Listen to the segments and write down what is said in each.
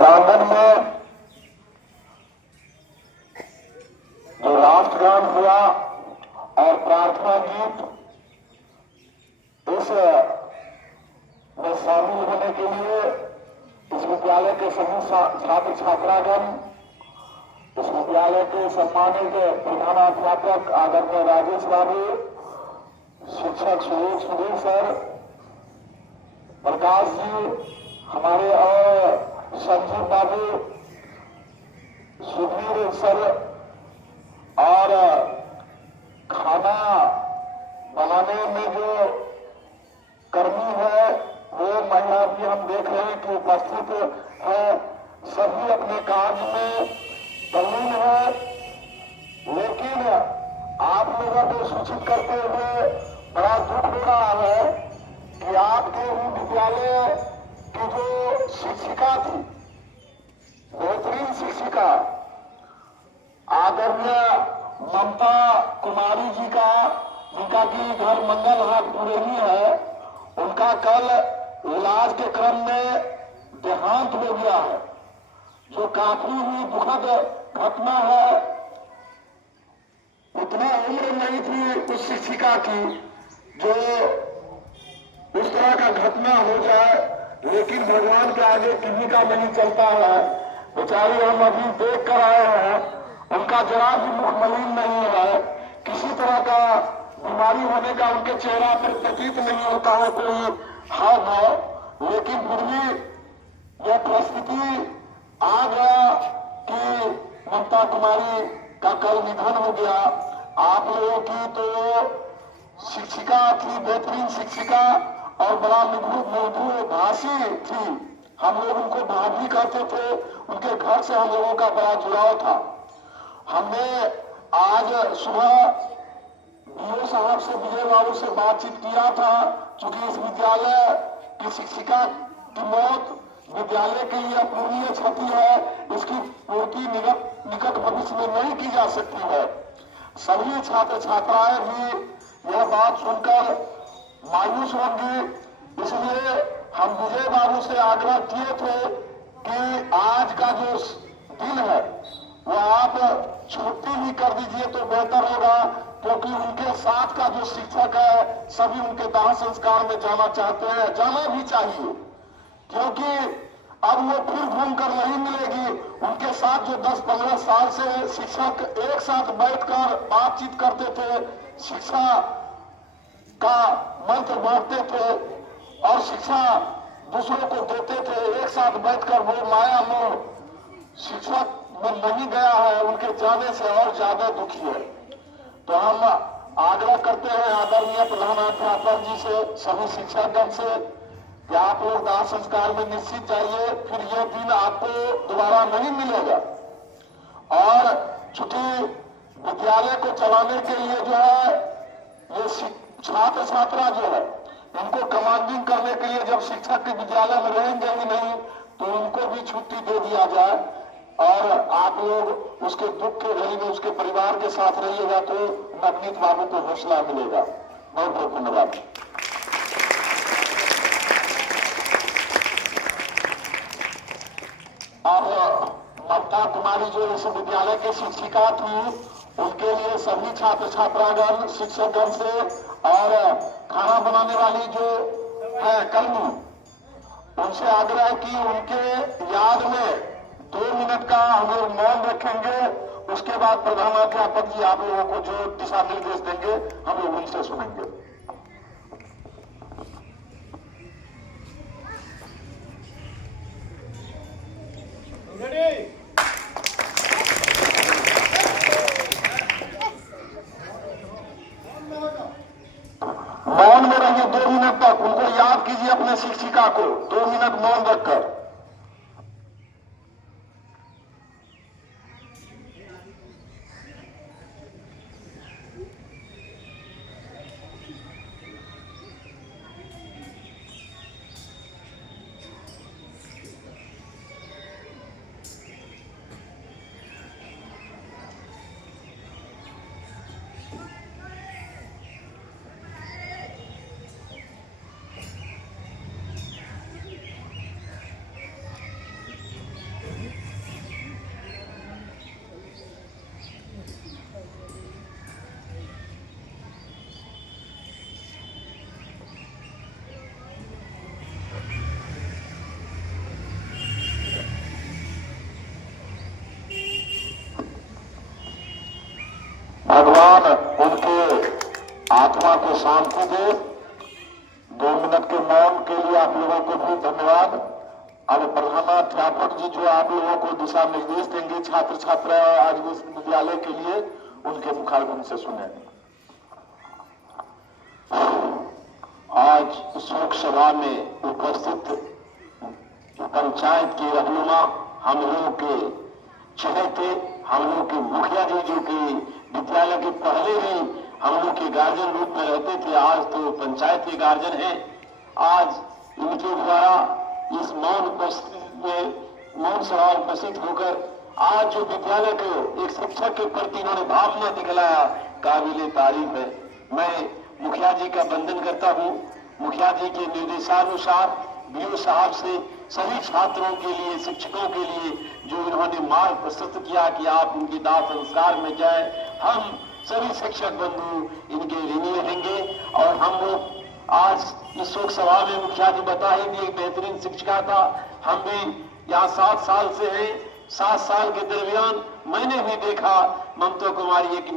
प्रांगण में जो राष्ट्रगान हुआ और प्रार्थना गीत, इस में शामिल होने के लिए इस विद्यालय के सभी छात्र छात्रागण, इस विद्यालय के सम्मानित प्रधानाध्यापक आदरणीय राजेश बाबू, शिक्षक सुधीर सर, प्रकाश जी, हमारे और संजीव बाबू, सुधीर सर, और खाना बनाने में जो कर्मी है वो महिला भी हम देख रहे हैं कि उपस्थित है। सभी अपने कार्य में तल्लीन है, लेकिन आप लोगों को सूचित करते हुए बड़ा दुख हो रहा है कि आपके ही विद्यालय की जो शिक्षिका थी, बेहतरीन शिक्षिका आदरणीय ममता कुमारी जी का, जिनका की घर मंगल हाट पुरेनी है, उनका कल इलाज के क्रम में देहांत हो गया है, जो काफी ही दुखद घटना है। उतना उम्र नहीं थी उस शिक्षिका की जो उस तरह का घटना हो जाए, लेकिन भगवान के आगे किसी का नहीं चलता है। बेचारी हम अभी देख कर आए हैं, उनका जरा भी मुख मलिन नहीं है, किसी तरह का बीमारी होने का उनके चेहरा पर प्रतीत नहीं होता है कोई हाव भाव, लेकिन फिर भी यह परिस्थिति आ गया कि ममता कुमारी का कल निधन हो गया। आप लोगों की तो शिक्षिका थी, बेहतरीन शिक्षिका और बड़ा मधुर भाषी थी। हम लोग उनको भाभी कहते थे, उनके घर से हम लोगों का बड़ा जुड़ाव था। हमने आज सुबह डीओ साहब से, विजय बाबू से बातचीत किया था। चूंकि इस विद्यालय की शिक्षिका की मौत विद्यालय के लिए अपूरणीय क्षति है, इसकी पूर्ति निकट भविष्य में नहीं की जा सकती है। सभी छात्र छात्राएं भी यह बात सुनकर मायूस होंगी, इसलिए हम विजय बाबू से आग्रह किए थे कि आज का जो दिन है वो आप छुट्टी भी कर दीजिए तो बेहतर होगा, क्योंकि उनके साथ का जो शिक्षक है सभी उनके दाह संस्कार में जाना चाहते हैं, जाना भी चाहिए, क्योंकि अब वो फिर घूम कर नहीं मिलेगी। उनके साथ जो 10-15 साल से शिक्षक एक साथ बैठकर बातचीत करते थे, शिक्षा का मंत्र बांटते थे और शिक्षा दूसरों को देते थे, एक साथ बैठकर वो माया मोह शिक्षक में नहीं गया है, उनके जाने से और ज्यादा दुखी है। तो हम आग्रह करते हैं आदरणीय प्रधानाध्यापक जी से, सभी शिक्षकगण से कि आप लोग दाह संस्कार में निश्चित जाइए, फिर यह दिन आपको दोबारा नहीं मिलेगा। और चूंकि विद्यालय को चलाने के लिए जो है ये छात्र छात्रा जो है, इनको कमांडिंग करने के लिए जब शिक्षक के विद्यालय में रहेंगे ही नहीं, तो उनको भी छुट्टी दे दिया जाए और आप लोग उसके दुख के घड़ी में उसके परिवार के साथ रहिएगा तो नवनीत बाबू को हौसला मिलेगा। बहुत बहुत धन्यवाद। अब ममता कुमारी जो इस विद्यालय के शिक्षिका थी, उनके लिए सभी छात्र छात्रागण, शिक्षकगण से और खाना बनाने वाली जो है कर्मी, उनसे आग्रह कि उनके याद में 2 मिनट का हम लोग मौन रखेंगे। उसके बाद प्रधानाध्यापक जी आप लोगों को जो दिशा निर्देश देंगे हम लोग उनसे सुनेंगे। मौन में रहिए 2 मिनट तक, उनको याद कीजिए अपने शिक्षिका को, 2 मिनट मौन रखकर। भगवान उनके आत्मा को शांति दे। 2 मिनट के मौन के लिए आप लोगों को भी धन्यवाद। अब प्रधानाध्यापक जी जो आप लोगों को दिशा निर्देश देंगे छात्र छात्रा आज विश्वविद्यालय के लिए, उनके मुखारबिंद से सुने। आज शोक सभा में उपस्थित पंचायत के रहनुमा, हम लोगों के चहेते, हम लोग के मुखिया जी जो कि विद्यालय के पहले भी हम लोग के गार्जियन रूप में रहते थे, आज तो पंचायत के गार्जियन हैं। आज इनके द्वारा इस मौन सभा उपस्थित होकर आज जो विद्यालय को एक शिक्षक के प्रति इन्होंने भावना दिखलाया, काबिले तारीफ है। मैं मुखिया जी का वंदन करता हूँ। मुखिया जी के निर्देशानुसार बीओ साहब से सभी छात्रों के लिए, शिक्षकों के लिए जो इन्होंने मार्ग प्रस्तुत किया कि आप उनके दाह संस्कार में जाए, हम सभी शिक्षक बंधु इनके ऋणी रहेंगे। और हम लोग आज इस शोक सभा में मुखिया जी बता ही दिए, बेहतरीन शिक्षिका था। हम भी यहाँ 7 साल से हैं। 7 साल के दरमियान मैंने भी देखा ममता कुमारी एक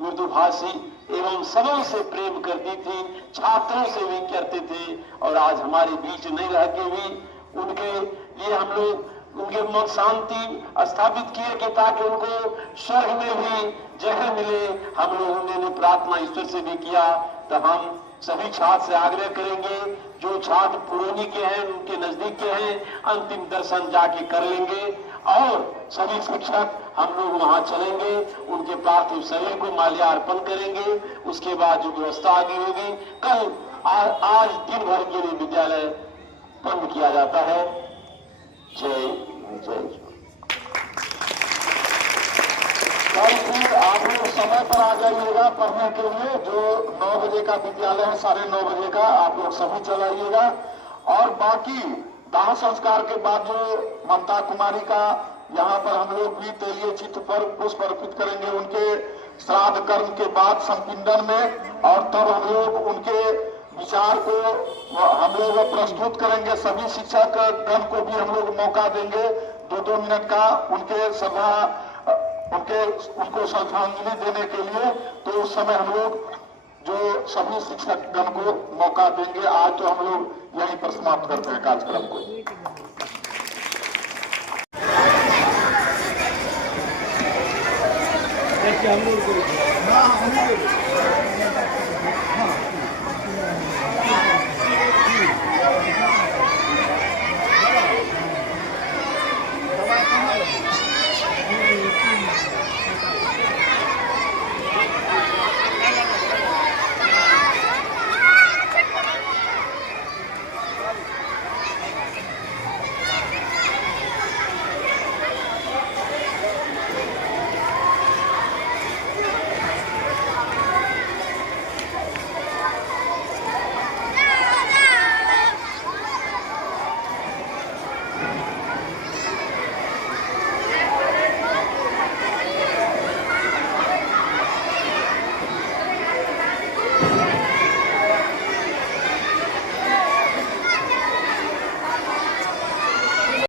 मृदुभाषी एवं सबों से प्रेम करती थी, छात्रों से भी करते थे। और आज हमारे बीच नहीं रह के भी उनके लिए हम लोग उनके मन शांति स्थापित किए कि ताकि उनको स्वर्ग में भी जगह मिले। हम लोगों ने प्रार्थना ईश्वर से भी किया। तो हम सभी छात्र से आग्रह करेंगे, जो छात्र पुरोनी के हैं, उनके नजदीक के हैं, अंतिम दर्शन जाके कर लेंगे। और सभी शिक्षक हम लोग वहां चलेंगे, उनके पार्थिव शरीर को माल्यार्पण करेंगे। उसके बाद जो व्यवस्था आगे होगी, कल आज दिन भर के लिए विद्यालय बंद किया जाता है। जय जय। कल फिर आप लोग समय पर आ जाइएगा पढ़ने के लिए। जो 9 बजे का विद्यालय है, 9:30 बजे का आप लोग सभी चलाइएगा। और बाकी दाह संस्कार के बाद जो ममता कुमारी का यहाँ पर हम लोग भी तेलीय चित्र पर पुष्प अर्पित करेंगे उनके श्राद्ध कर्म के बाद संपिंडन में। और तब हम लोग उनके विचार को हम लोग प्रस्तुत करेंगे। सभी शिक्षक गण को भी हम लोग मौका देंगे 2-2 मिनट का उनको श्रद्धांजलि देने के लिए। तो उस समय हम लोग जो सभी शिक्षक गण को मौका देंगे। आज तो हम लोग यहीं पर समाप्त करते हैं कार्यक्रम को।